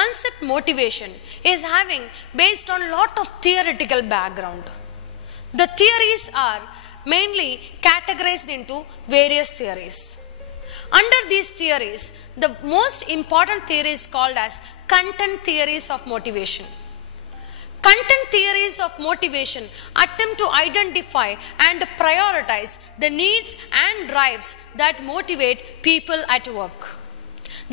concept motivation is having based on lot of theoretical background. The theories are mainly categorized into various theories. Under these theories, the most important theory is called as content theories of motivation. Content theories of motivation attempt to identify and prioritize the needs and drives that motivate people at work.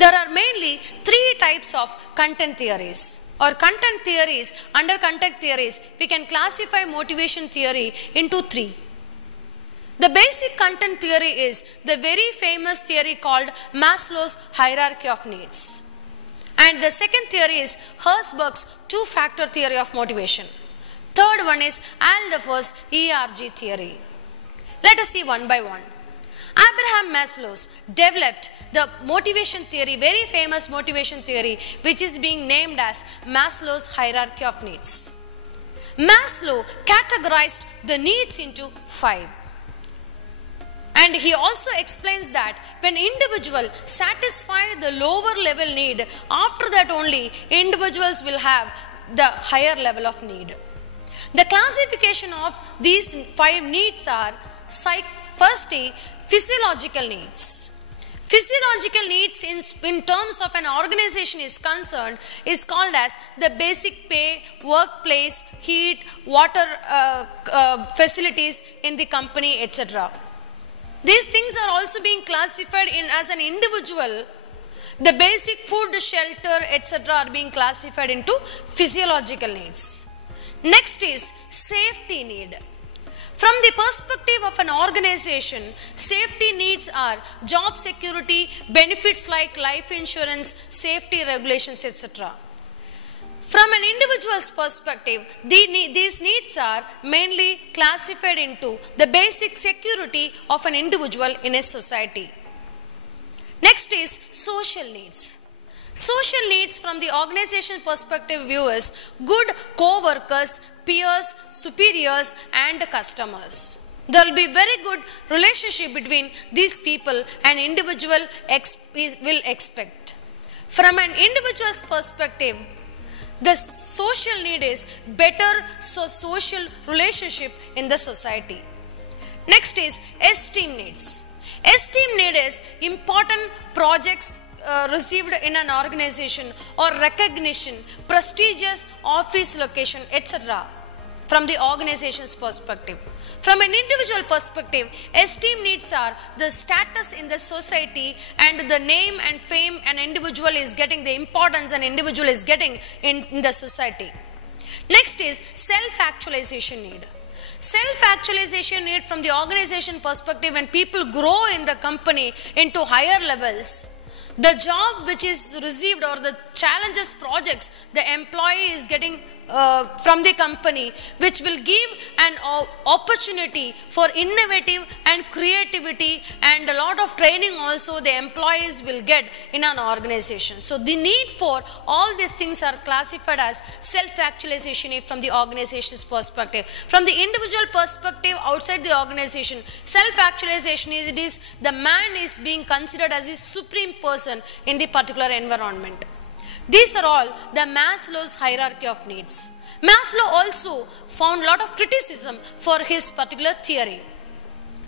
There are mainly three types of content theories or content theories. Under content theories, we can classify motivation theory into three. The basic content theory is the very famous theory called Maslow's hierarchy of needs. And the second theory is Herzberg's two-factor theory of motivation. Third one is Aldorf's ERG theory. Let us see one by one. Abraham Maslow developed the motivation theory, very famous motivation theory, which is being named as Maslow's hierarchy of needs. Maslow categorized the needs into 5. And he also explains that when individual satisfy the lower level need, after that only individuals will have the higher level of need. The classification of these 5 needs are firstly, physiological needs. Physiological needs in terms of an organization is concerned is called as the basic pay, workplace, heat, water facilities in the company, etc. These things are also being classified in as an individual. The basic food, shelter, etc. are being classified into physiological needs. Next is safety need. From the perspective of an organization, safety needs are job security, benefits like life insurance, safety regulations, etc. From an individual's perspective, these needs are mainly classified into the basic security of an individual in a society. Next is social needs. Social needs from the organization perspective view is good co-workers, peers, superiors and customers. There will be very good relationship between these people and individual will expect. From an individual's perspective, the social need is better social relationship in the society. Next is esteem needs. Esteem need is important projects received in an organization or recognition, prestigious office location, etc. from the organization's perspective. From an individual perspective, esteem needs are the status in the society and the name and fame an individual is getting, the importance an individual is getting in the society. Next is self-actualization need. Self-actualization need from the organization perspective, when people grow in the company into higher levels, the job which is received or the challenges projects the employee is getting from the company, which will give an opportunity for innovative and creativity and a lot of training also the employees will get in an organization. So the need for all these things are classified as self-actualization from the organization's perspective. From the individual perspective outside the organization, self-actualization is it is the man is being considered as a supreme person in the particular environment. These are all the Maslow's hierarchy of needs. Maslow also found a lot of criticism for his particular theory.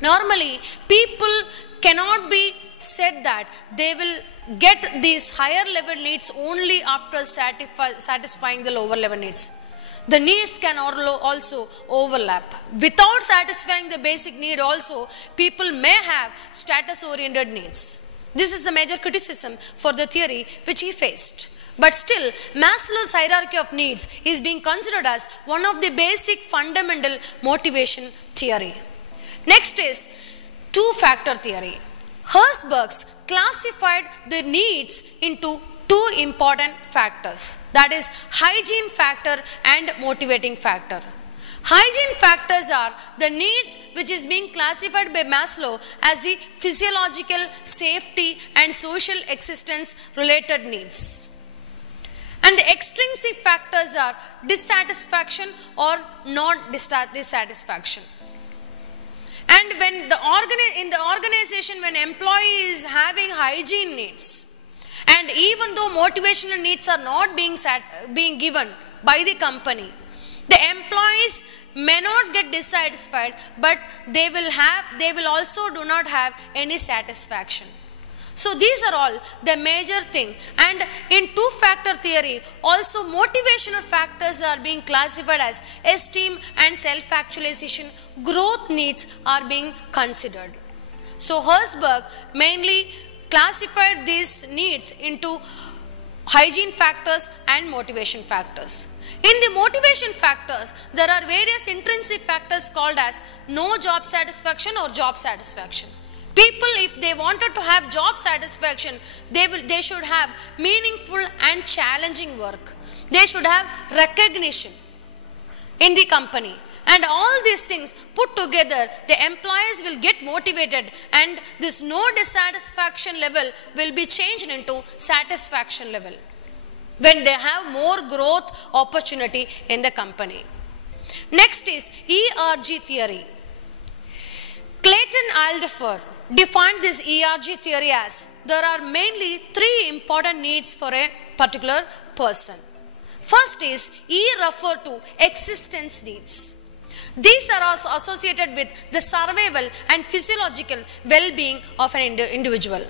Normally, people cannot be said that they will get these higher level needs only after satisfying the lower level needs. The needs can also overlap. Without satisfying the basic need also, people may have status oriented needs. This is the major criticism for the theory which he faced. But still, Maslow's hierarchy of needs is being considered as one of the basic fundamental motivation theory. Next is two-factor theory. Herzberg's classified the needs into two important factors, that is hygiene factor and motivating factor. Hygiene factors are the needs which is being classified by Maslow as the physiological, safety and social existence related needs. And the extrinsic factors are dissatisfaction or not dissatisfaction. And when in the organization, when employee is having hygiene needs And even though motivational needs are not being given by the company, the employees may not get dissatisfied, but they will also do not have any satisfaction. So these are all the major thing. And in two-factor theory, also motivational factors are being classified as esteem and self-actualization. Growth needs are being considered. So Herzberg mainly classified these needs into hygiene factors and motivation factors. In the motivation factors, there are various intrinsic factors called as no job satisfaction or job satisfaction. People, if they wanted to have job satisfaction, they should have meaningful and challenging work. They should have recognition in the company. And all these things put together, the employees will get motivated, and this no dissatisfaction level will be changed into satisfaction level when they have more growth opportunity in the company. Next is ERG theory. Clayton Alderfer defined this ERG theory as there are mainly three important needs for a particular person. First is refer to existence needs. These are also associated with the survival and physiological well-being of an individual.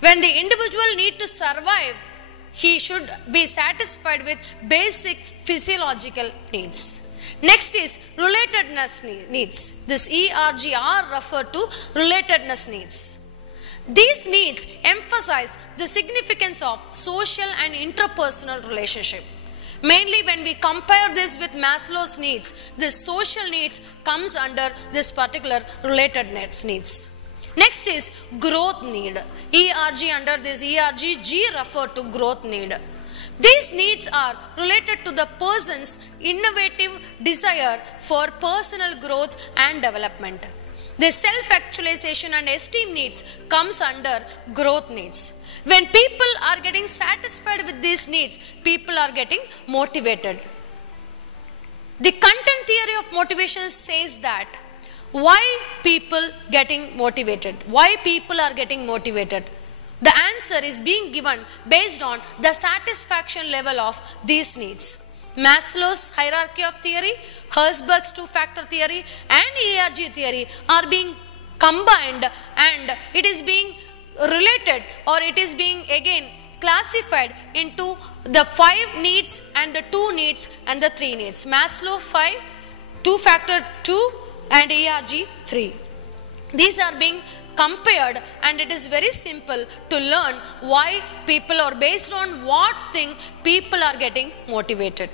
When the individual needs to survive, he should be satisfied with basic physiological needs. Next is relatedness needs. This ERG are referred to relatedness needs. These needs emphasize the significance of social and interpersonal relationship. Mainly when we compare this with Maslow's needs, this social needs comes under this particular relatedness needs. Next is growth need. ERG under this ERG, G refer to growth need. These needs are related to the person's innovative desire for personal growth and development. The self-actualization and esteem needs comes under growth needs. When people are getting satisfied with these needs, people are getting motivated. The content theory of motivation says that why people getting motivated? Why people are getting motivated? The answer is being given based on the satisfaction level of these needs. Maslow's hierarchy of theory, Herzberg's two-factor theory, and ERG theory are being combined, and it is being related, or it is being again classified into the 5 needs and the 2 needs and the 3 needs. Maslow 5, two-factor 2 and ERG 3. These are being compared, and it is very simple to learn why people, or based on what thing people are getting motivated.